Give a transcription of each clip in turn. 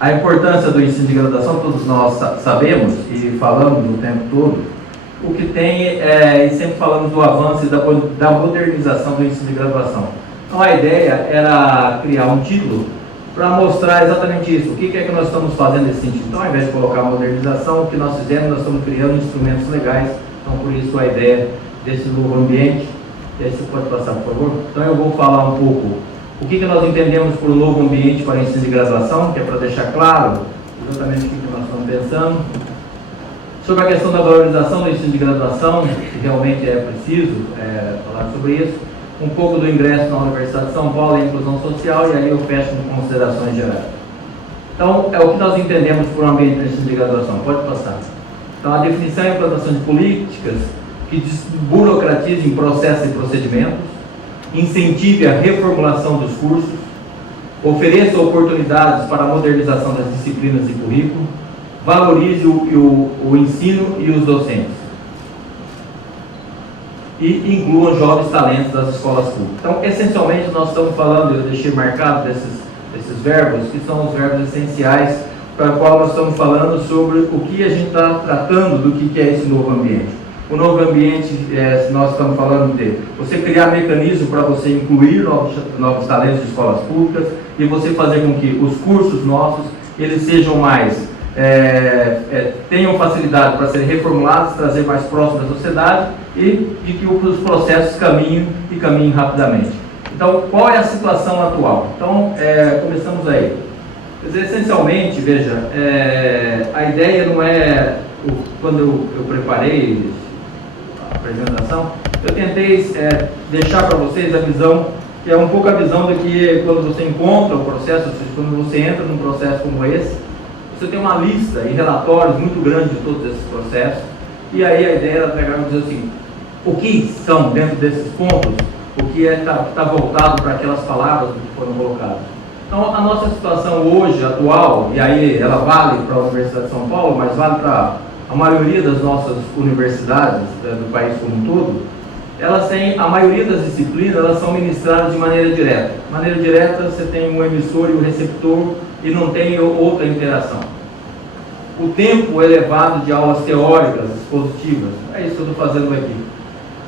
A importância do ensino de graduação, todos nós sabemos e falamos o tempo todo. O que tem e sempre falamos do avanço e da modernização do ensino de graduação. Então a ideia era criar um título para mostrar exatamente isso. O que é que nós estamos fazendo nesse sentido? Então, ao invés de colocar modernização, o que nós fizemos, nós estamos criando instrumentos legais. Então, por isso a ideia desse novo ambiente. E aí você pode passar, por favor? Então eu vou falar um pouco o que nós entendemos por novo ambiente para ensino de graduação, que é para deixar claro exatamente o que nós estamos pensando. Sobre a questão da valorização do ensino de graduação, que realmente é preciso falar sobre isso. Um pouco do ingresso na Universidade de São Paulo e a inclusão social, e aí eu fecho com considerações gerais. Então, é o que nós entendemos por um ambiente de ensino de graduação. Pode passar. Então, a definição e implantação de políticas que desburocratizem processos e procedimentos, incentive a reformulação dos cursos, ofereça oportunidades para a modernização das disciplinas e currículo, valorize o ensino e os docentes, e incluam jovens talentos das escolas públicas. Então, essencialmente, nós estamos falando, eu deixei marcado desses verbos, que são os verbos essenciais para o qual nós estamos falando sobre o que a gente está tratando do que é esse novo ambiente. O novo ambiente, nós estamos falando de você criar mecanismos para você incluir novos talentos de escolas públicas e você fazer com que os cursos nossos, eles sejam mais, tenham facilidade para serem reformulados, trazer mais próximo da sociedade e de que os processos caminhem rapidamente. Então, qual é a situação atual? Então, começamos aí. Quer dizer, essencialmente, veja, a ideia não é, quando eu preparei a apresentação, eu tentei deixar para vocês a visão, que é um pouco a visão de que quando você encontra o processo, ou seja, quando você entra num processo como esse, você tem uma lista e relatórios muito grandes de todos esses processos, e aí a ideia era pegar e dizer assim, o que são dentro desses pontos, o que está voltado para aquelas palavras que foram colocadas. Então, a nossa situação hoje, atual, e aí ela vale para a Universidade de São Paulo, mas vale para a maioria das nossas universidades do país como um todo, elas têm, a maioria das disciplinas, elas são ministradas de maneira direta. De maneira direta, você tem um emissor e um receptor e não tem outra interação. O tempo elevado de aulas teóricas, expositivas, é isso que eu estou fazendo aqui.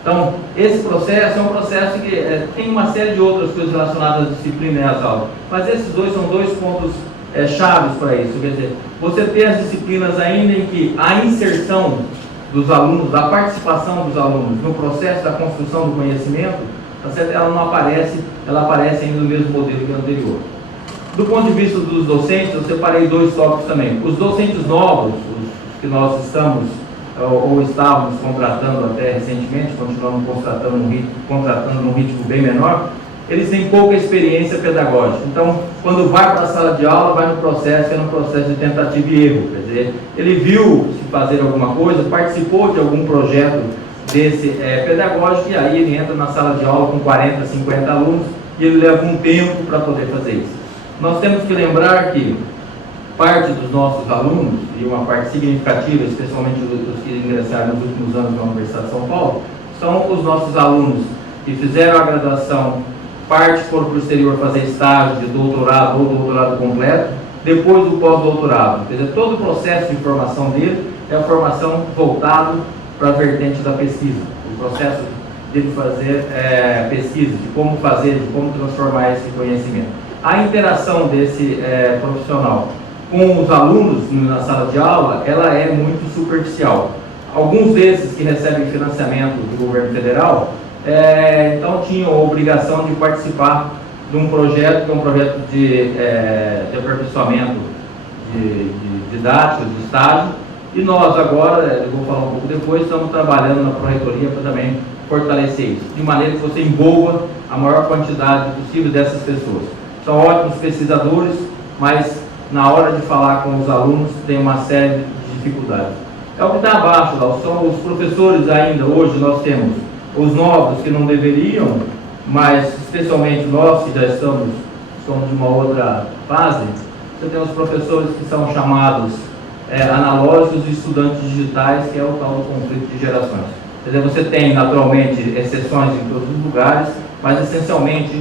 Então, esse processo é um processo que tem uma série de outras coisas relacionadas à disciplina e às aulas, mas esses dois são dois pontos chaves para isso. Quer dizer, você tem as disciplinas ainda em que a inserção dos alunos, a participação dos alunos no processo da construção do conhecimento, ela não aparece, ela aparece ainda no mesmo modelo que o anterior. Do ponto de vista dos docentes, eu separei dois tópicos também. Os docentes novos, os que nós estamos ou estávamos contratando até recentemente, continuamos contratando num ritmo bem menor, eles têm pouca experiência pedagógica. Então, quando vai para a sala de aula, vai no processo, que é um processo de tentativa e erro. Quer dizer, ele viu se fazer alguma coisa, participou de algum projeto desse pedagógico, e aí ele entra na sala de aula com 40, 50 alunos, e ele leva um tempo para poder fazer isso. Nós temos que lembrar que parte dos nossos alunos, e uma parte significativa, especialmente os que ingressaram nos últimos anos na Universidade de São Paulo, são os nossos alunos que fizeram a graduação, parte foram para o exterior fazer estágio de doutorado ou doutorado completo, depois do pós-doutorado. Quer dizer, todo o processo de formação dele é a formação voltado para a vertente da pesquisa. O processo dele fazer pesquisa, de como fazer, de como transformar esse conhecimento. A interação desse profissional com os alunos na sala de aula, ela é muito superficial. Alguns desses que recebem financiamento do governo federal, então tinham a obrigação de participar de um projeto, que é um projeto de aperfeiçoamento de didático, de estágio, e nós agora, eu vou falar um pouco depois, estamos trabalhando na Pró-Reitoria para também fortalecer isso, de maneira que você envolva a maior quantidade possível dessas pessoas. São ótimos pesquisadores, mas na hora de falar com os alunos tem uma série de dificuldades. É o que está abaixo lá, são os professores ainda, hoje nós temos os novos que não deveriam, mas especialmente nós que já somos de uma outra fase, você tem os professores que são chamados analógicos e estudantes digitais, que é o tal do conflito de gerações. Quer dizer, você tem naturalmente exceções em todos os lugares, mas essencialmente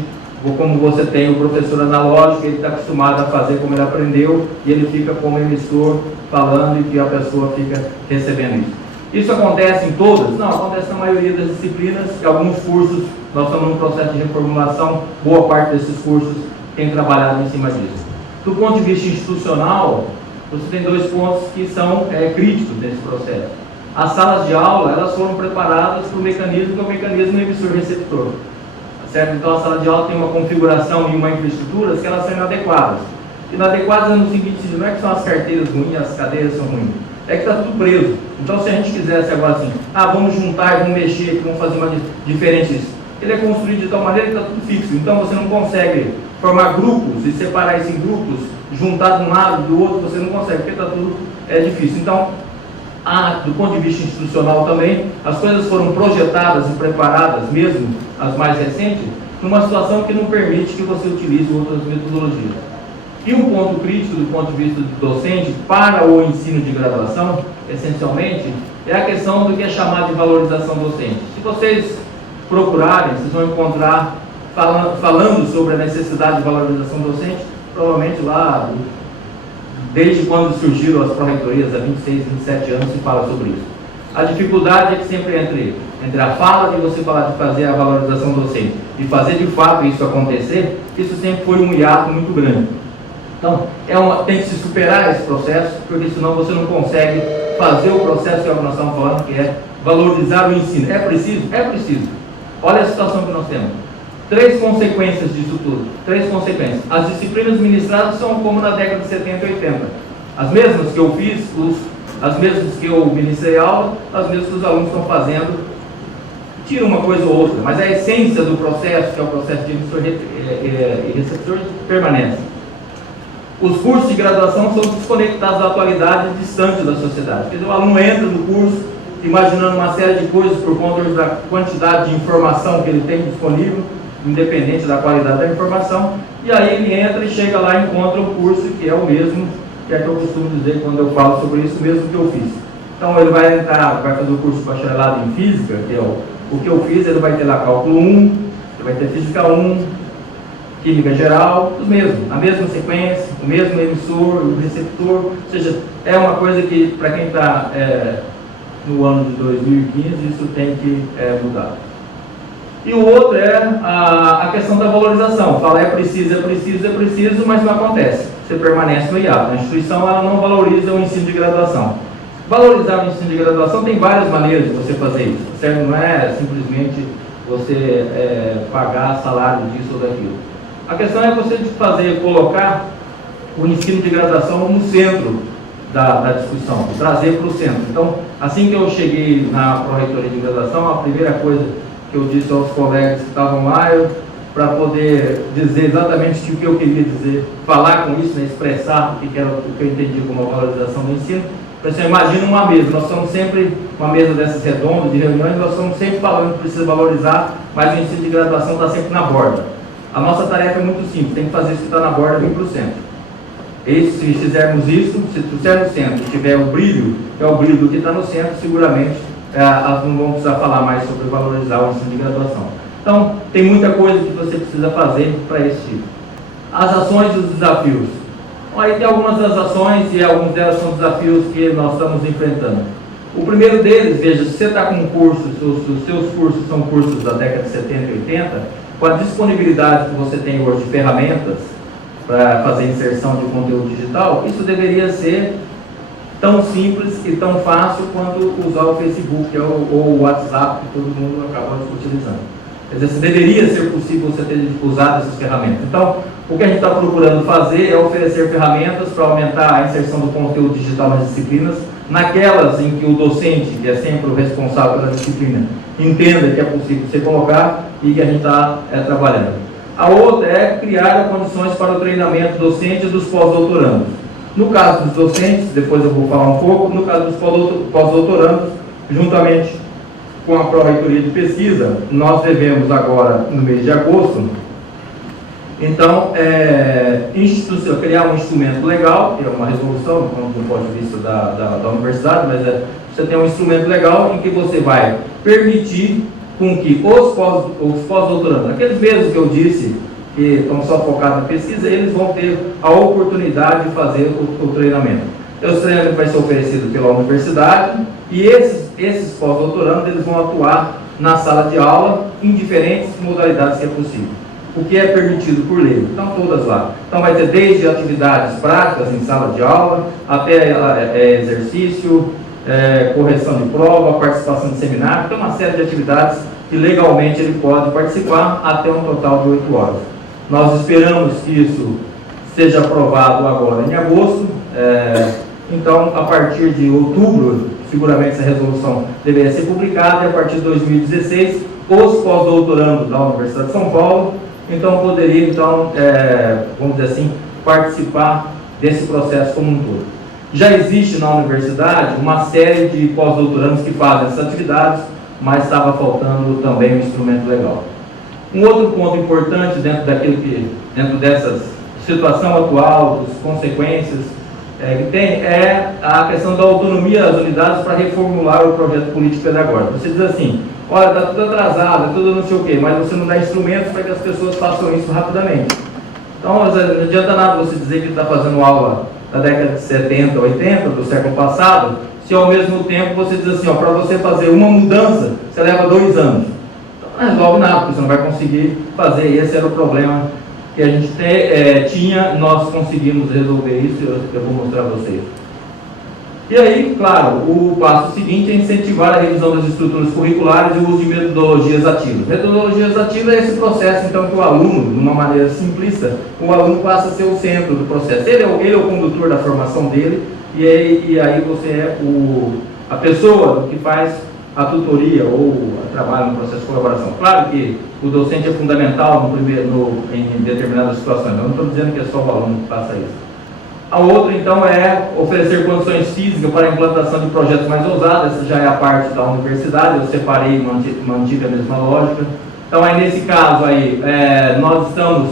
como você tem o professor analógico, ele está acostumado a fazer como ele aprendeu, e ele fica como emissor falando e que a pessoa fica recebendo isso. Isso acontece em todas? Não, acontece na maioria das disciplinas, e alguns cursos, nós estamos num processo de reformulação, boa parte desses cursos tem trabalhado em cima disso. Do ponto de vista institucional, você tem dois pontos que são críticos nesse processo. As salas de aula, elas foram preparadas para o mecanismo, que é o mecanismo emissor-receptor. Certo? Então a sala de aula tem uma configuração e uma infraestrutura que elas são inadequadas. Inadequadas no seguinte sentido, não é que são as carteiras ruins, as cadeiras são ruins, é que está tudo preso. Então se a gente quisesse agora assim, vamos juntar, vamos mexer, vamos fazer uma diferente isso, ele é construído de tal maneira que está tudo fixo, então você não consegue formar grupos e separar isso em grupos, juntar de um lado, do outro, você não consegue, porque está tudo difícil. Então, do ponto de vista institucional também, as coisas foram projetadas e preparadas, mesmo as mais recentes, numa situação que não permite que você utilize outras metodologias. E um ponto crítico do ponto de vista do docente para o ensino de graduação, essencialmente, é a questão do que é chamado de valorização docente. Se vocês procurarem, vocês vão encontrar falando sobre a necessidade de valorização docente, provavelmente lá, desde quando surgiram as pró-reitorias, há 26, 27 anos, se fala sobre isso. A dificuldade é que sempre entre a fala de você falar de fazer a valorização docente e fazer de fato isso acontecer, isso sempre foi um hiato muito grande. Então, tem que se superar esse processo, porque senão você não consegue fazer o processo que é o que nós estamos falando, que é valorizar o ensino. É preciso? É preciso. Olha a situação que nós temos. 3 consequências disso tudo. 3 consequências. As disciplinas ministradas são como na década de 70 e 80. As mesmas que eu fiz, as mesmas que eu ministrei aula, as mesmas que os alunos estão fazendo. Tira uma coisa ou outra, mas a essência do processo, que é o processo de emissor e receptor, permanece. Os cursos de graduação são desconectados da atualidade e distantes da sociedade. Quer dizer, o aluno entra no curso imaginando uma série de coisas por conta da quantidade de informação que ele tem disponível, independente da qualidade da informação, e aí ele entra e chega lá e encontra um curso que é o mesmo, que é que eu costumo dizer quando eu falo sobre isso, mesmo que eu fiz. Então ele vai entrar, vai fazer o curso bacharelado em Física, que é o que eu fiz, ele vai ter lá Cálculo 1, ele vai ter Física 1, Química Geral, os mesmos, a mesma sequência, o mesmo emissor, o receptor, ou seja, é uma coisa que, para quem está no ano de 2015, isso tem que mudar. E o outro é a questão da valorização. Fala é preciso, mas não acontece. Você permanece no hiato. A instituição ela não valoriza o ensino de graduação. Valorizar o ensino de graduação tem várias maneiras de você fazer isso, certo? Não é simplesmente você pagar salário disso ou daquilo. A questão é você colocar o ensino de graduação no centro da discussão, trazer para o centro. Então, assim que eu cheguei na pró-reitoria de graduação, a primeira coisa que eu disse aos colegas que estavam lá, para poder dizer exatamente o que eu queria dizer, falar com isso, né, expressar o que era o que eu entendi como a valorização do ensino. Você imagina uma mesa, nós somos sempre, uma mesa dessas redondas, de reuniões, nós estamos sempre falando que precisa valorizar, mas o ensino de graduação está sempre na borda. A nossa tarefa é muito simples, tem que fazer isso que está na borda vir para o centro. E se fizermos isso, se trouxer no centro, tiver o brilho, que é o brilho do que está no centro, seguramente elas não vão precisar falar mais sobre valorizar o ensino de graduação. Então, tem muita coisa que você precisa fazer para esse tipo. As ações e os desafios. Bom, aí tem algumas das ações e algumas delas são desafios que nós estamos enfrentando. O primeiro deles, veja, se você está com um curso, se os seus cursos são cursos da década de 70 e 80, com a disponibilidade que você tem hoje de ferramentas para fazer inserção de conteúdo digital, isso deveria ser tão simples e tão fácil quanto usar o Facebook ou o WhatsApp que todo mundo acaba utilizando. Quer dizer, deveria ser possível você ter usado essas ferramentas. Então, o que a gente está procurando fazer é oferecer ferramentas para aumentar a inserção do conteúdo digital nas disciplinas, naquelas em que o docente, que é sempre o responsável pela disciplina, entenda que é possível você colocar e que a gente está trabalhando. A outra é criar condições para o treinamento docente dos pós-doutorandos. No caso dos docentes, depois eu vou falar um pouco, no caso dos pós-doutorandos, juntamente com a pró-reitoria de pesquisa, nós devemos agora, no mês de agosto, então, criar um instrumento legal, que é uma resolução, do ponto de vista da universidade, mas você tem um instrumento legal em que você vai permitir com que os pós-doutorandos, aqueles mesmos que eu disse, que estão só focados na pesquisa, eles vão ter a oportunidade de fazer o treinamento. O treinamento vai ser oferecido pela universidade e esses pós-doutorandos eles vão atuar na sala de aula em diferentes modalidades que é possível, o que é permitido por lei. Então, todas lá. Então, vai ter desde atividades práticas em sala de aula, até exercício, correção de prova, participação de seminário, tem uma série de atividades que legalmente ele pode participar até um total de 8 horas. Nós esperamos que isso seja aprovado agora em agosto, então a partir de outubro, seguramente essa resolução deveria ser publicada, e a partir de 2016, os pós-doutorandos da Universidade de São Paulo, então poderiam, vamos dizer assim, participar desse processo como um todo. Já existe na universidade uma série de pós-doutorandos que fazem essas atividades, mas estava faltando também um instrumento legal. Um outro ponto importante dentro dessa situação atual, das consequências que tem, é a questão da autonomia das unidades para reformular o projeto político pedagógico. Você diz assim, olha, está tudo atrasado, tudo não sei o quê, mas você não dá instrumentos para que as pessoas façam isso rapidamente. Então, não adianta nada você dizer que está fazendo aula da década de 70, 80, do século passado, se ao mesmo tempo você diz assim, para você fazer uma mudança, você leva 2 anos. Então, não resolve nada, porque você não vai conseguir fazer. Esse era o problema que a gente tinha, nós conseguimos resolver isso, eu vou mostrar a vocês. E aí, claro, o passo seguinte é incentivar a revisão das estruturas curriculares e o uso de metodologias ativas. Metodologias ativas é esse processo, então, que o aluno, de uma maneira simplista, o aluno passa a ser o centro do processo. Ele é o condutor da formação dele, e aí você é a pessoa que faz a tutoria ou trabalha no processo de colaboração. Claro que o docente é fundamental em determinadas situações, eu não estou dizendo que é só o aluno que faça isso. A outra, então, é oferecer condições físicas para a implantação de projetos mais ousados. Essa já é a parte da universidade, eu separei e mantive a mesma lógica. Então, aí, nesse caso, nós estamos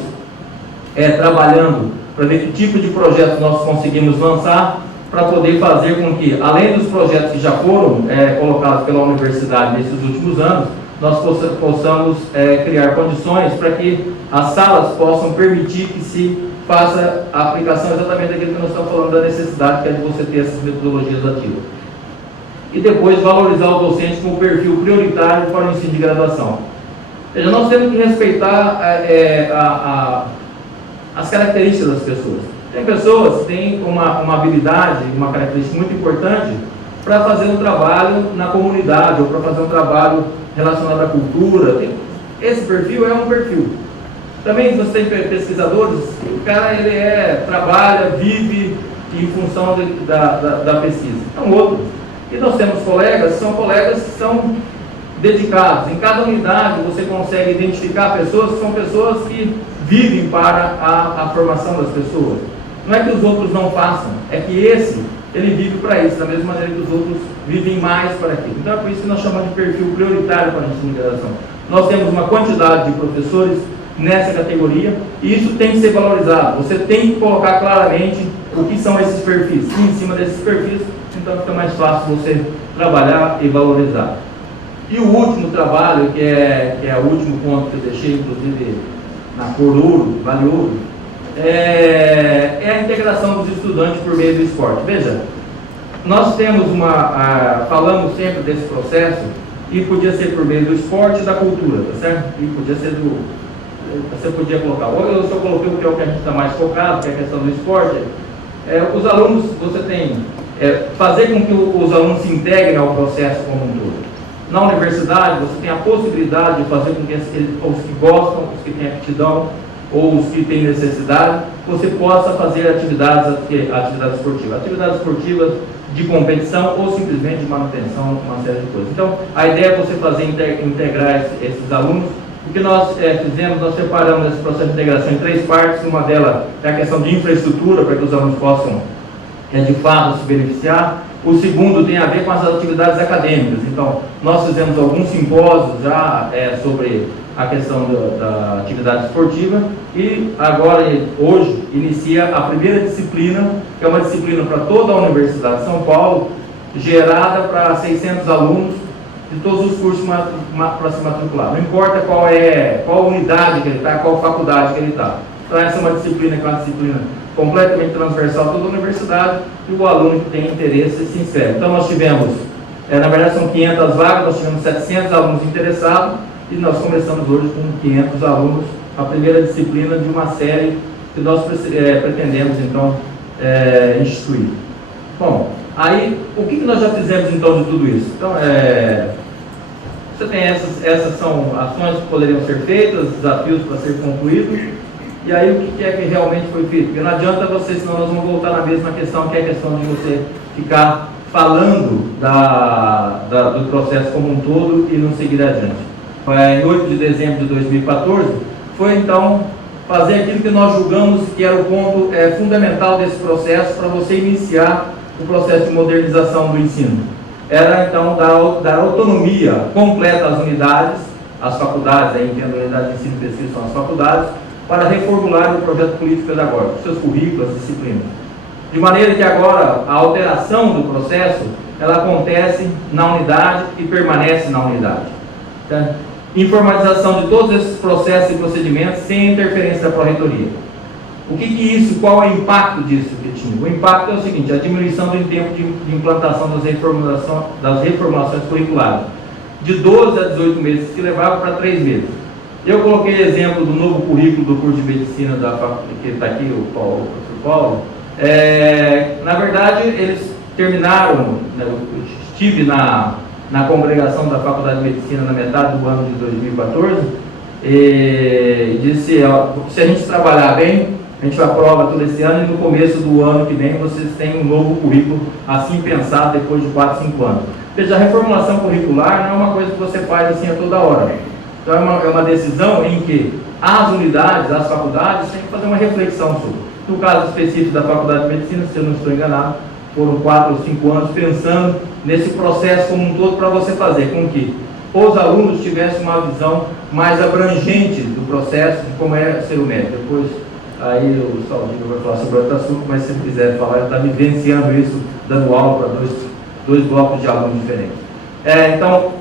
trabalhando para ver que tipo de projetos nós conseguimos lançar para poder fazer com que, além dos projetos que já foram colocados pela universidade nesses últimos anos, nós possamos criar condições para que as salas possam permitir que se faça a aplicação exatamente daquilo que nós estamos falando, da necessidade que é de você ter essas metodologias ativas. E depois valorizar o docente como perfil prioritário para o ensino de graduação. Ou seja, nós temos que respeitar as características das pessoas. Tem pessoas que têm uma habilidade, uma característica muito importante para fazer um trabalho na comunidade ou para fazer um trabalho relacionado à cultura. Esse perfil é um perfil. Também você tem pesquisadores, o cara trabalha, vive em função da pesquisa. É um outro. E nós temos colegas que são dedicados. Em cada unidade você consegue identificar pessoas que são pessoas que vivem para a formação das pessoas. Não é que os outros não façam, é que ele vive para isso, da mesma maneira que os outros vivem mais para aquilo. Então é por isso que nós chamamos de perfil prioritário para a ensino de graduação. Nós temos uma quantidade de professores nessa categoria, e isso tem que ser valorizado. Você tem que colocar claramente o que são esses perfis, e em cima desses perfis, então fica mais fácil você trabalhar e valorizar. E o último trabalho, que é o último ponto que eu deixei, inclusive, na cor ouro, vale ouro, é a integração dos estudantes por meio do esporte. Veja, nós temos falamos sempre desse processo, e podia ser por meio do esporte e da cultura, tá certo? E podia ser você podia colocar, eu só coloquei o que é o que a gente está mais focado, que é a questão do esporte. Os alunos, você tem fazer com que os alunos se integrem ao processo como um todo. Na universidade, você tem a possibilidade de fazer com que os que gostam, os que têm aptidão, ou os que têm necessidade, você possa fazer atividades esportivas. Atividades esportivas de competição ou simplesmente de manutenção, uma série de coisas. Então, a ideia é você fazer integrar esses alunos. O que nós fizemos, nós separamos esse processo de integração em 3 partes. Uma delas é a questão de infraestrutura, para que os alunos possam, de fato, se beneficiar. O segundo tem a ver com as atividades acadêmicas. Então, nós fizemos alguns simpósios já sobre a questão da atividade esportiva, e agora, hoje, inicia a primeira disciplina, que é uma disciplina para toda a Universidade de São Paulo, gerada para 600 alunos, de todos os cursos para se matricular. Não importa qual unidade que ele está, qual faculdade que ele está. Então essa é uma disciplina que é uma disciplina completamente transversal a toda a universidade, e o aluno que tem interesse se inscreve. Então nós tivemos, na verdade são 500 vagas, nós tivemos 700 alunos interessados, e nós começamos hoje com 500 alunos, a primeira disciplina de uma série que nós pretendemos então instituir. Bom, aí o que nós já fizemos então de tudo isso? Então, você tem essas são ações que poderiam ser feitas, desafios para ser concluídos, e aí o que é que realmente foi feito? Porque não adianta você, senão nós vamos voltar na mesma questão, que é a questão de você ficar falando do processo como um todo e não seguir adiante. Em 8 de dezembro de 2014, foi então fazer aquilo que nós julgamos que era o ponto fundamental desse processo para você iniciar o processo de modernização do ensino. Era então dar autonomia completa às unidades, às faculdades, aí entendo a unidade de ensino e pesquisa são as faculdades, para reformular o projeto político pedagógico, seus currículos, as disciplinas. De maneira que agora a alteração do processo, ela acontece na unidade e permanece na unidade. Tá? Informatização de todos esses processos e procedimentos sem interferência da Pró-Reitoria. O que isso, qual é o impacto disso que tinha? O impacto é o seguinte: a diminuição do tempo de implantação das reformulações curriculares, de 12 a 18 meses, que levava para 3 meses. Eu coloquei exemplo do novo currículo do curso de medicina da faculdade, que está aqui, o professor Paulo. Na verdade, eles terminaram, né, eu estive na congregação da Faculdade de Medicina na metade do ano de 2014, e disse: se a gente trabalhar bem, a gente aprova todo esse ano, e no começo do ano que vem vocês têm um novo currículo assim pensado depois de 4, 5 anos. Veja, a reformulação curricular não é uma coisa que você faz assim a toda hora. Então é uma decisão em que as unidades, as faculdades têm que fazer uma reflexão sobre. No caso específico da Faculdade de Medicina, se eu não estou enganado, foram 4 ou 5 anos pensando nesse processo como um todo, para você fazer com que os alunos tivessem uma visão mais abrangente do processo de como é ser o médico. Depois, aí o Saldinho vai falar sobre outro assunto, mas se quiser falar, ele está vivenciando isso, dando aula para dois blocos de alunos diferentes. Então,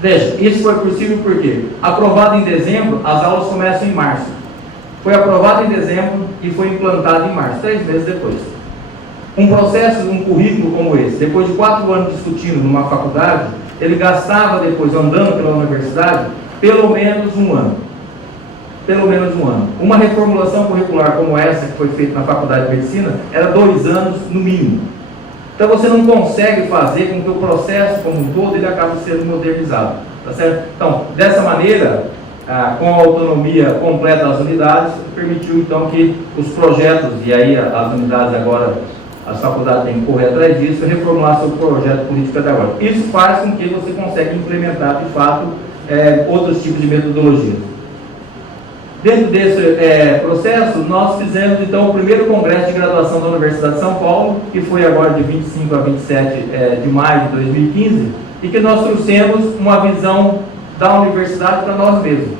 veja, isso foi possível porque, aprovado em dezembro, as aulas começam em março. Foi aprovado em dezembro e foi implantado em março, 3 meses depois. Um processo, um currículo como esse, depois de 4 anos discutindo numa faculdade, ele gastava depois, andando pela universidade, pelo menos um ano. Pelo menos um ano. Uma reformulação curricular como essa, que foi feita na Faculdade de Medicina, era 2 anos no mínimo. Então você não consegue fazer com que o processo como um todo ele acabe sendo modernizado. Tá certo? Então, dessa maneira, com a autonomia completa das unidades, permitiu então que os projetos, e aí as unidades agora, as faculdades têm que correr atrás disso, reformular seu projeto político pedagógico. Isso faz com que você consiga implementar, de fato, outros tipos de metodologias. Dentro desse processo, nós fizemos então o primeiro congresso de graduação da Universidade de São Paulo, que foi agora de 25 a 27 de maio de 2015, e que nós trouxemos uma visão da universidade para nós mesmos.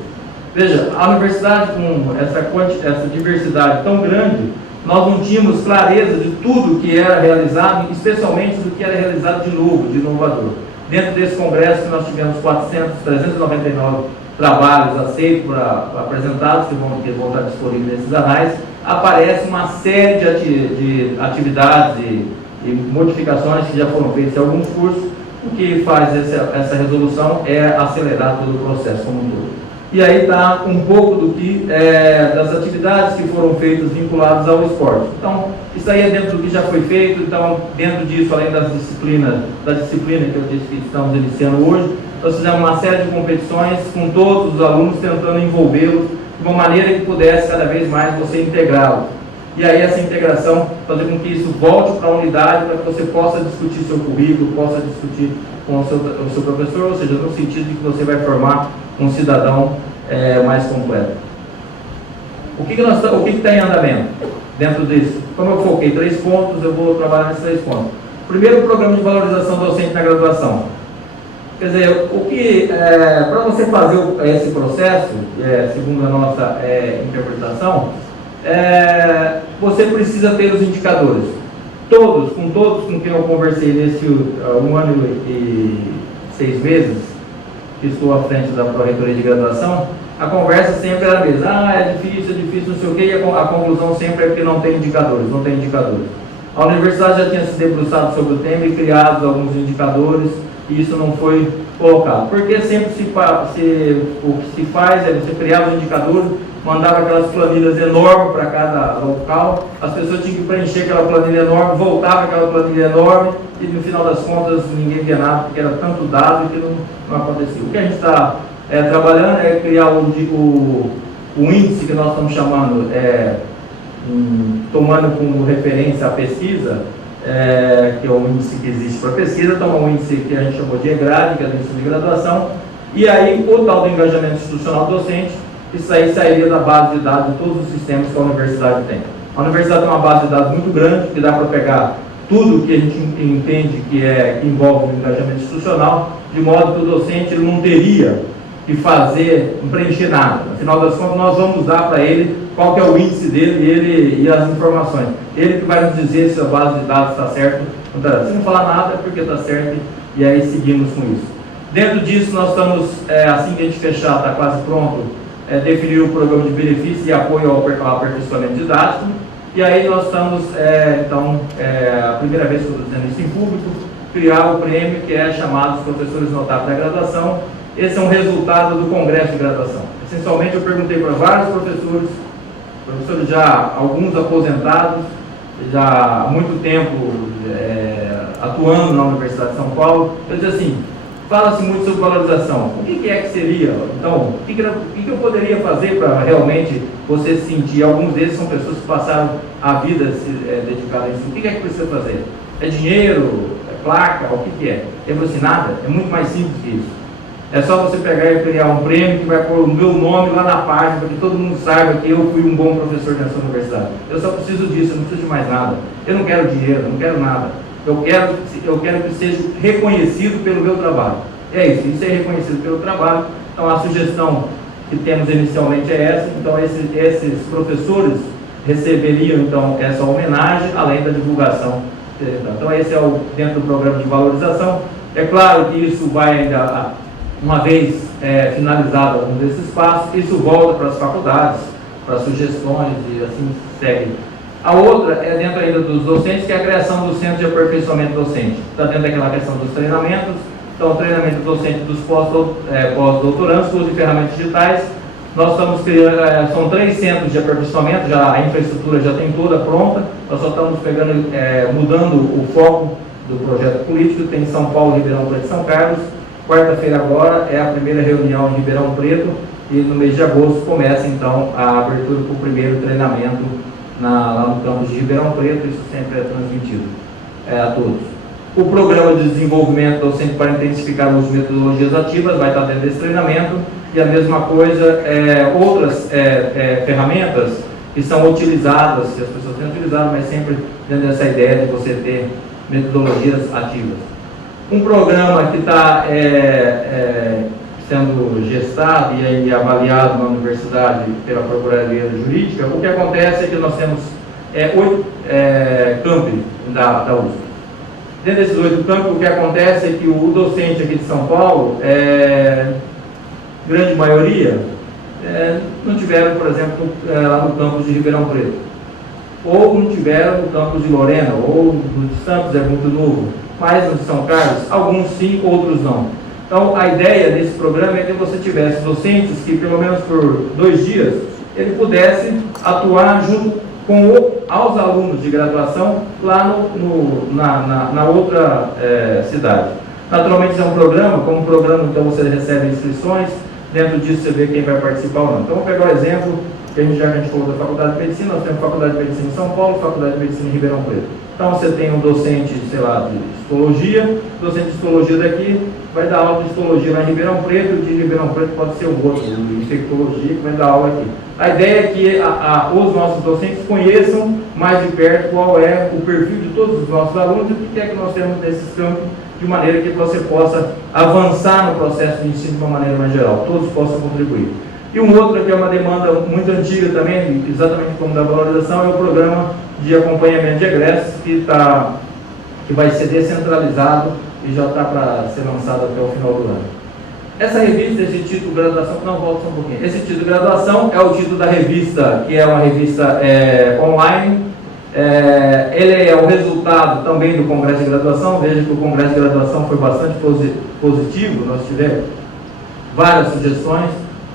Veja, a universidade com essa diversidade tão grande, nós não tínhamos clareza de tudo que era realizado, especialmente do que era realizado de novo, de inovador. Dentro desse congresso, nós tivemos 399 trabalhos aceitos, apresentados, que vão estar disponíveis nesses anais. Aparece uma série de atividades e modificações que já foram feitas em alguns cursos. O que faz essa resolução é acelerar todo o processo como um todo. E aí está um pouco do que das atividades que foram feitas vinculadas ao esporte. Então, isso aí é dentro do que já foi feito. Então, dentro disso, além da disciplina que eu disse que estamos iniciando hoje, nós fizemos uma série de competições com todos os alunos, tentando envolvê-los de uma maneira que pudesse cada vez mais você integrá-los. E aí essa integração fazer com que isso volte para a unidade, para que você possa discutir seu currículo, possa discutir com o seu professor, ou seja, no sentido de que você vai formar um cidadão mais completo. O que está em andamento dentro disso? Como eu foquei 3 pontos, eu vou trabalhar nesses 3 pontos. Primeiro, o programa de valorização docente na graduação. Quer dizer, para você fazer esse processo, segundo a nossa interpretação, você precisa ter os indicadores. Com todos com quem eu conversei nesse 1 ano e 6 meses, que estou à frente da Pró-Reitoria de Graduação, a conversa sempre era a mesma. É difícil, não sei o quê, e a conclusão sempre é que não tem indicadores. A universidade já tinha se debruçado sobre o tema e criado alguns indicadores, e isso não foi colocado. Porque sempre o que se faz é você criar os indicadores, mandava aquelas planilhas enormes para cada local, as pessoas tinham que preencher aquela planilha enorme, voltava aquela planilha enorme, e no final das contas ninguém via nada, porque era tanto dado que não acontecia. O que a gente está trabalhando é criar o índice que nós estamos chamando, tomando como referência a pesquisa, que é o índice que existe para pesquisa, então é um índice que a gente chamou de EGRAD, que é o índice de graduação, e aí o tal do engajamento institucional docente, isso aí sairia da base de dados de todos os sistemas que a universidade tem. A universidade tem uma base de dados muito grande, que dá para pegar tudo que a gente entende que envolve o engajamento institucional, de modo que o docente ele não teria que preencher nada. Afinal das contas, nós vamos dar para ele qual que é o índice dele e as informações. Ele que vai nos dizer se a base de dados está certa ou não está. Se não falar nada é porque está certo, e aí seguimos com isso. Dentro disso, nós estamos, assim que a gente fechar, está quase pronto, definir o programa de benefícios e apoio ao aperfeiçoamento didático. E aí nós estamos, a primeira vez que eu estou dizendo isso em público, criar o prêmio que é chamado os Professores Notáveis da Graduação. Esse é um resultado do Congresso de Graduação. Essencialmente, eu perguntei para vários professores já alguns aposentados, já há muito tempo atuando na Universidade de São Paulo. Eu disse assim, fala-se muito sobre valorização. O que é que seria? Então, o que eu poderia fazer para realmente você se sentir? Alguns deles são pessoas que passaram a vida dedicada a isso. O que é que precisa fazer? É dinheiro? É placa? O que é? Eu falei assim, nada. É muito mais simples que isso. É só você pegar e criar um prêmio que vai pôr o meu nome lá na página, para que todo mundo saiba que eu fui um bom professor nessa universidade. Eu só preciso disso, eu não preciso de mais nada. Eu não quero dinheiro, eu não quero nada. Eu quero que seja reconhecido pelo meu trabalho. É isso é reconhecido pelo trabalho. Então a sugestão que temos inicialmente é essa. Então esses professores receberiam então essa homenagem, além da divulgação. Então esse é dentro do programa de valorização. É claro que isso vai ainda, uma vez finalizado algum desses passos, isso volta para as faculdades, para sugestões e assim segue. A outra é dentro ainda dos docentes, que é a criação do Centro de Aperfeiçoamento Docente. Está dentro daquela questão dos treinamentos. Então, o treinamento docente dos pós-doutorandos, com uso de ferramentas digitais. Nós estamos criando, são 3 centros de aperfeiçoamento, a infraestrutura já tem toda pronta. Nós só estamos mudando o foco do projeto político. Tem São Paulo, Ribeirão Preto e São Carlos. Quarta-feira agora é a primeira reunião em Ribeirão Preto, e no mês de agosto começa então a abertura para o primeiro treinamento lá no campus de Ribeirão Preto. Isso sempre é transmitido a todos. O programa de desenvolvimento docente para intensificar as metodologias ativas vai estar dentro desse treinamento, e a mesma coisa, outras ferramentas que são utilizadas, que as pessoas têm utilizado, mas sempre dentro dessa ideia de você ter metodologias ativas. Um programa que está sendo gestado e avaliado na universidade pela Procuradoria Jurídica. O que acontece é que nós temos 8 campi da USP. Dentro desses 8 campos, o que acontece é que o docente aqui de São Paulo, grande maioria, não tiveram, por exemplo, lá no campus de Ribeirão Preto, ou não tiveram no campus de Lorena, ou no de Santos, é muito novo, mas no de São Carlos, alguns sim, outros não. Então, a ideia desse programa é que você tivesse docentes que, pelo menos por 2 dias, ele pudesse atuar junto aos alunos de graduação lá na outra cidade. Naturalmente, isso é um programa, como programa, então você recebe inscrições, dentro disso você vê quem vai participar ou não. Então, vou pegar o exemplo que a gente falou da Faculdade de Medicina. Nós temos Faculdade de Medicina em São Paulo, Faculdade de Medicina em Ribeirão Preto. Então, você tem um docente, sei lá, de histologia, docente de histologia daqui vai dar aula de histologia lá em Ribeirão Preto, de Ribeirão Preto pode ser o outro, de infectologia, que vai dar aula aqui. A ideia é que os nossos docentes conheçam mais de perto qual é o perfil de todos os nossos alunos e o que é que nós temos nesses campos, de maneira que você possa avançar no processo de ensino de uma maneira mais geral, todos possam contribuir. E um outro que é uma demanda muito antiga também, exatamente como da valorização, é o programa de acompanhamento de egressos, que vai ser descentralizado e já está para ser lançado até o final do ano. Essa revista, esse título graduação, não, volta só um pouquinho. Esse título graduação é o título da revista, que é uma revista online. Ele é o resultado também do Congresso de Graduação. Veja que o Congresso de Graduação foi bastante positivo, nós tivemos várias sugestões.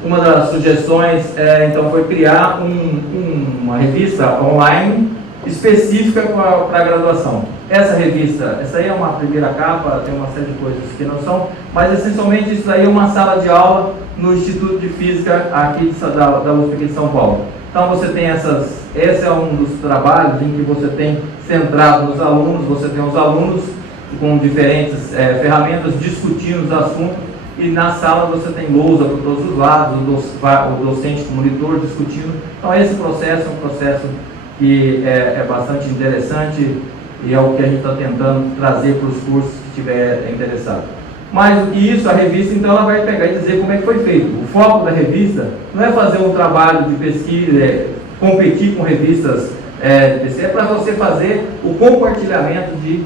Uma das sugestões então foi criar uma revista online específica para a graduação. Essa revista, essa aí é uma primeira capa, tem uma série de coisas que não são, mas essencialmente isso aí é uma sala de aula no Instituto de Física aqui da USP aqui de São Paulo. Então você tem esse é um dos trabalhos em que você tem centrado nos alunos, você tem os alunos com diferentes ferramentas discutindo os assuntos, e na sala você tem lousa por todos os lados, o docente com monitor discutindo. Então esse processo é um processo que é bastante interessante e é o que a gente está tentando trazer para os cursos que estiver interessado. Mais do que isso, a revista então ela vai pegar e dizer como é que foi feito. O foco da revista não é fazer um trabalho de pesquisa, competir com revistas é para você fazer o compartilhamento de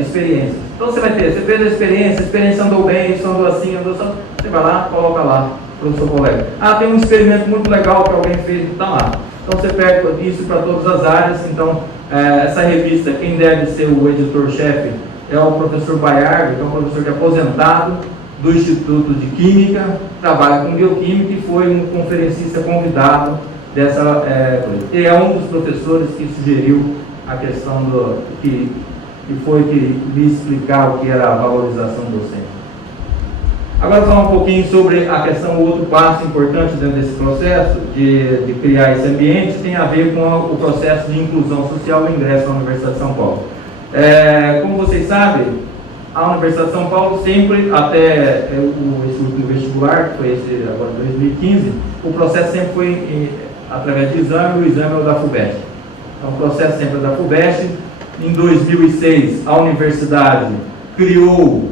experiências. Então você fez a experiência andou bem, isso andou assim, andou só, você vai lá, coloca lá para o seu colega. Tem um experimento muito legal que alguém fez, está lá. Então você pega isso para todas as áreas. Então essa revista, quem deve ser o editor-chefe é o professor Baiardo, que é um professor aposentado do Instituto de Química, trabalha com bioquímica e foi um conferencista convidado dessa coisa. E é um dos professores que sugeriu a questão que me explicar o que era a valorização docente. Agora falar um pouquinho sobre a questão, o outro passo importante dentro desse processo de criar esse ambiente tem a ver com o processo de inclusão social e ingresso na Universidade de São Paulo. Como vocês sabem, a Universidade de São Paulo sempre, até esse último vestibular, que foi esse agora 2015, o processo sempre foi através de exame, o exame é o da FUVEST. Então o processo sempre é da FUVEST. Em 2006, a universidade criou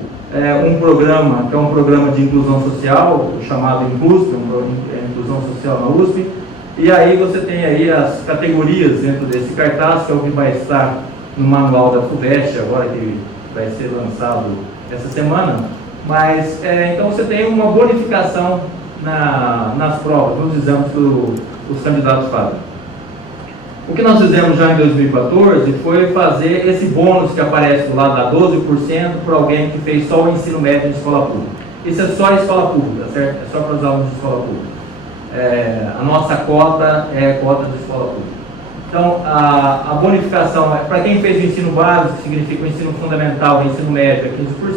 um programa, que é um programa de inclusão social, chamado INCLUSP, Inclusão Social na USP, e aí você tem aí as categorias dentro desse cartaz, que é o que vai estar no manual da FUVEST, agora que vai ser lançado essa semana, mas então você tem uma bonificação nas provas, nos exames que os candidatos fazem. O que nós fizemos já em 2014 foi fazer esse bônus que aparece do lado da 12% para alguém que fez só o ensino médio em escola pública. Isso é só a escola pública, certo? É só para os alunos de escola pública. A nossa cota é a cota de escola pública. Então, a bonificação, para quem fez o ensino básico, que significa o ensino fundamental e o ensino médio, é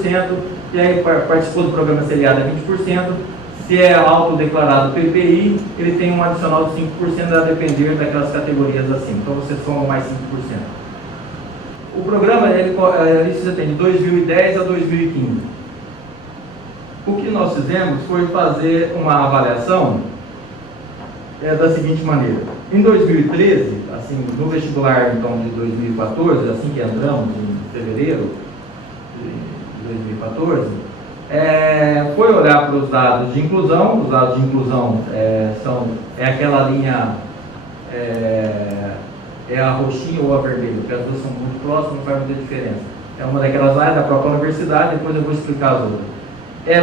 15%, e aí participou do programa seriado é 20%. Se é autodeclarado PPI, ele tem um adicional de 5% a depender daquelas categorias acima. Então você soma mais 5%. O programa, ele tem de 2010 a 2015. O que nós fizemos foi fazer uma avaliação da seguinte maneira. Em 2013, assim, no vestibular então, de 2014, assim que entramos em fevereiro de 2014, foi olhar para os dados de inclusão. Os dados de inclusão é aquela linha, a roxinha ou a vermelha, porque as duas são muito próximas, não faz muita diferença. É uma daquelas áreas da própria universidade, depois eu vou explicar as outras.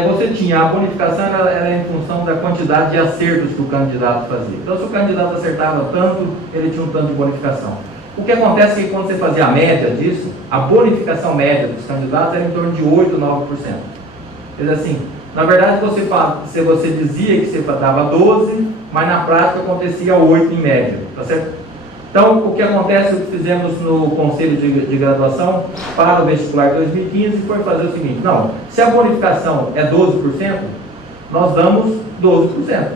Você tinha a bonificação, ela era em função da quantidade de acertos que o candidato fazia. Então, se o candidato acertava tanto, ele tinha um tanto de bonificação. O que acontece é que quando você fazia a média disso, a bonificação média dos candidatos era em torno de 8%, 9%. Quer dizer assim, na verdade você dizia que você dava 12, mas na prática acontecia 8 em média, tá certo? Então, o que acontece, o que fizemos no Conselho de Graduação para o vestibular 2015 foi fazer o seguinte: não, se a bonificação é 12%, nós damos 12%,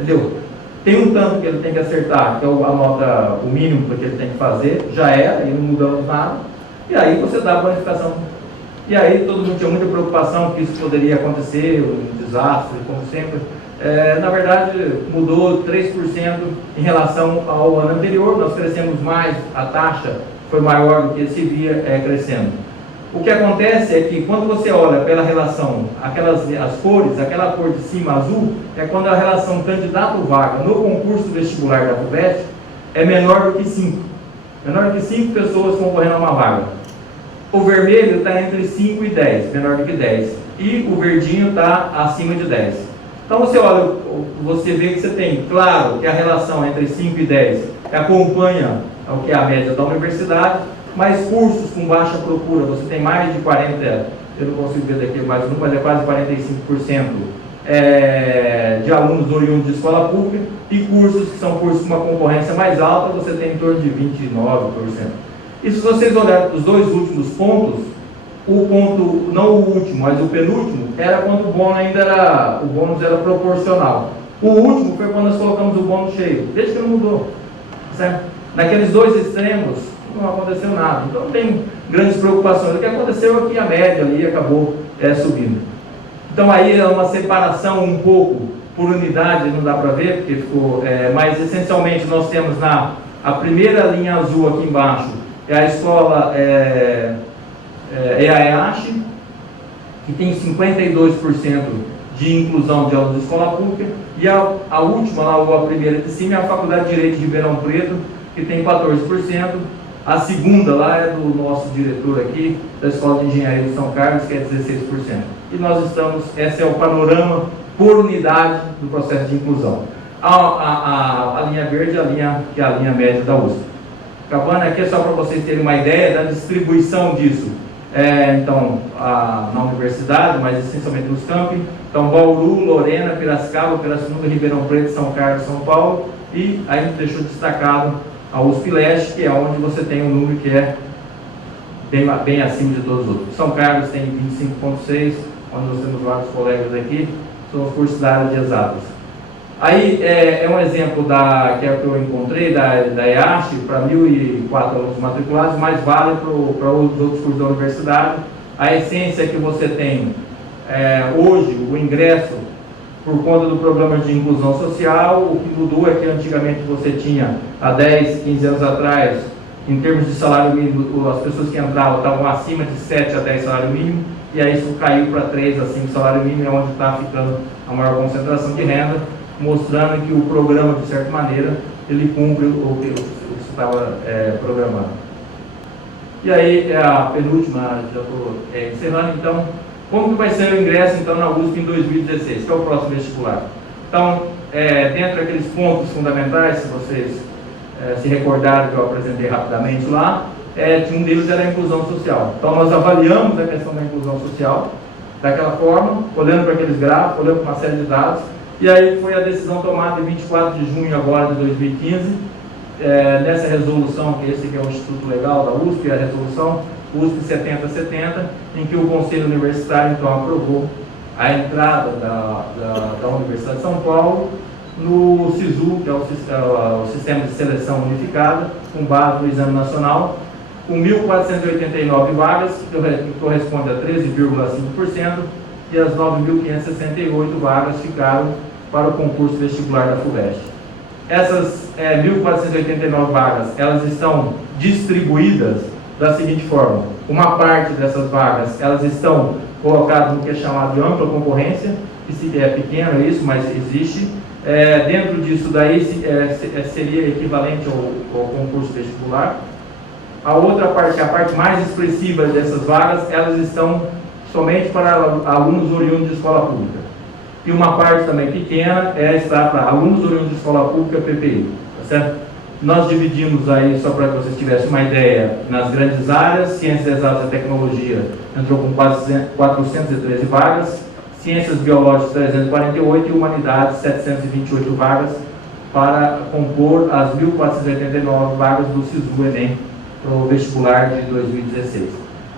entendeu? Tem um tanto que ele tem que acertar, que é a nota, o mínimo que ele tem que fazer, já era, aí não mudamos nada, e aí você dá a bonificação. E aí todo mundo tinha muita preocupação que isso poderia acontecer, um desastre, como sempre. Na verdade, mudou 3% em relação ao ano anterior. Nós crescemos mais, a taxa foi maior do que se via crescendo. O que acontece é que quando você olha pela relação, as cores, aquela cor de cima azul, é quando a relação candidato-vaga no concurso vestibular da FUVEST é menor do que 5. Menor do que 5 pessoas concorrendo a uma vaga. O vermelho está entre 5 e 10, menor do que 10. e o verdinho está acima de 10. Então você olha, você vê que você tem, claro, que a relação entre 5 e 10 acompanha o que é a média da universidade, mas cursos com baixa procura, você tem mais de 40, eu não consigo ver daqui mais um, mas é quase 45% de alunos oriundos de escola pública, e cursos que são cursos com uma concorrência mais alta, você tem em torno de 29%. E se vocês olharem os dois últimos pontos, o ponto, não o último, mas o penúltimo, era quando o bônus era proporcional. O último foi quando nós colocamos o bônus cheio, desde que não mudou, certo? Naqueles dois extremos, não aconteceu nada, então não tem grandes preocupações. O que aconteceu é que a média ali acabou subindo. Então aí é uma separação um pouco por unidade, não dá para ver, porque ficou, mas essencialmente nós temos a primeira linha azul aqui embaixo, é a escola a EASH, que tem 52% de inclusão de alunos de escola pública, e a última, lá, a primeira de cima, é a Faculdade de Direito de Ribeirão Preto, que tem 14%, a segunda lá é do nosso diretor aqui, da Escola de Engenharia de São Carlos, que é 16%. E nós estamos, esse é o panorama por unidade do processo de inclusão. A linha verde que é a linha média da USP. Acabando aqui é só para vocês terem uma ideia da distribuição disso. Então, na universidade, mas essencialmente nos campi. Então, Bauru, Lorena, Piracicaba, Pirassununga, Ribeirão Preto, São Carlos, São Paulo. E a gente deixou destacado a USP Leste, que é onde você tem um número que é bem acima de todos os outros. São Carlos tem 25,6, onde nós temos vários colegas aqui, são os cursos da área de exatas. Aí é um exemplo que é o que eu encontrei, da EASH, para 1.004 alunos matriculados, mas vale para os outros cursos da universidade. A essência é que você tem hoje o ingresso por conta do programa de inclusão social. O que mudou é que antigamente você tinha, há 10, 15 anos atrás, em termos de salário mínimo, as pessoas que entravam estavam acima de 7 a 10 salário mínimo, e aí isso caiu para 3 acima de salário mínimo, é onde está ficando a maior concentração de renda, mostrando que o programa, de certa maneira, ele cumpre o que estava programado. E aí, a penúltima, já estou encerrando, então, como que vai ser o ingresso, então, na USP em 2016, que é o próximo vestibular? Então, dentro daqueles pontos fundamentais, se vocês se recordarem que eu apresentei rapidamente lá, um deles era a inclusão social. Então, nós avaliamos a questão da inclusão social daquela forma, olhando para aqueles gráficos, olhando para uma série de dados, e aí foi a decisão tomada em 24 de junho agora de 2015, nessa resolução, que esse aqui é o Instituto Legal da USP, a resolução USP 7070, em que o Conselho Universitário então aprovou a entrada da Universidade de São Paulo no SISU, que é o Sistema de Seleção Unificada, com base no Exame Nacional, com 1.489 vagas, que corresponde a 13,5%, e as 9.568 vagas ficaram para o concurso vestibular da FUVEST. Essas 1.489 vagas, elas estão distribuídas da seguinte forma: uma parte dessas vagas, elas estão colocadas no que é chamado de ampla concorrência, que é pequeno isso, mas existe. Dentro disso daí seria equivalente ao concurso vestibular. A outra parte, a parte mais expressiva dessas vagas, elas estão somente para alunos oriundos de escola pública. E uma parte também pequena está para alunos oriundos de escola pública PPI, tá certo? Nós dividimos aí, só para que vocês tivessem uma ideia, nas grandes áreas. Ciências Exatas e Tecnologia entrou com quase 413 vagas, Ciências Biológicas 348 e Humanidades 728 vagas para compor as 1.489 vagas do SISU-ENEM para o vestibular de 2016.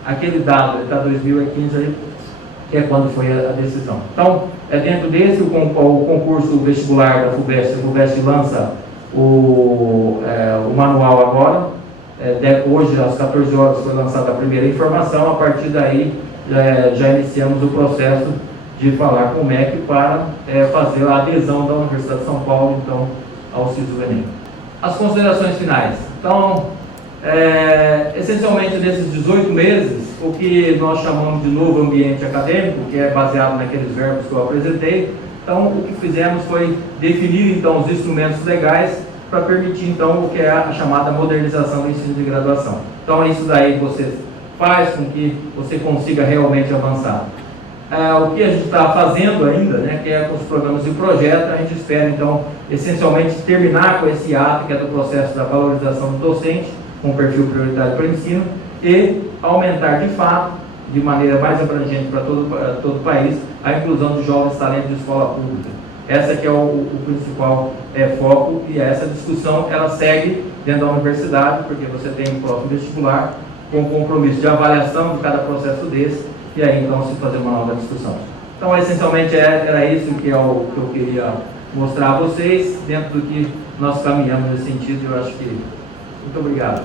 Aquele dado está 2015 aí, que é quando foi a decisão. Então, dentro desse, o concurso vestibular da FUVEST, a FUVEST lança o manual agora. Hoje, às 14 horas, foi lançada a primeira informação. A partir daí, já iniciamos o processo de falar com o MEC para fazer a adesão da Universidade de São Paulo, então, ao SISU-ENEM. As considerações finais. Então, essencialmente, nesses 18 meses, o que nós chamamos de novo ambiente acadêmico, que é baseado naqueles verbos que eu apresentei. Então, o que fizemos foi definir, então, os instrumentos legais para permitir, então, o que é a chamada modernização do ensino de graduação. Então, isso daí você faz com que você consiga realmente avançar. o que a gente está fazendo ainda, né, que é com os programas e o projeto. A gente espera, então, essencialmente, terminar com esse ato, que é do processo da valorização do docente, com perfil prioritário para o ensino, e aumentar, de fato, de maneira mais abrangente para todo o país, a inclusão de jovens talentos de escola pública. Essa que é o principal foco, e essa discussão ela segue dentro da universidade, porque você tem o próprio vestibular, com compromisso de avaliação de cada processo desse, e aí então se fazer uma nova discussão. Então, essencialmente, era isso que eu queria mostrar a vocês, dentro do que nós caminhamos nesse sentido. Eu acho que... Muito obrigado.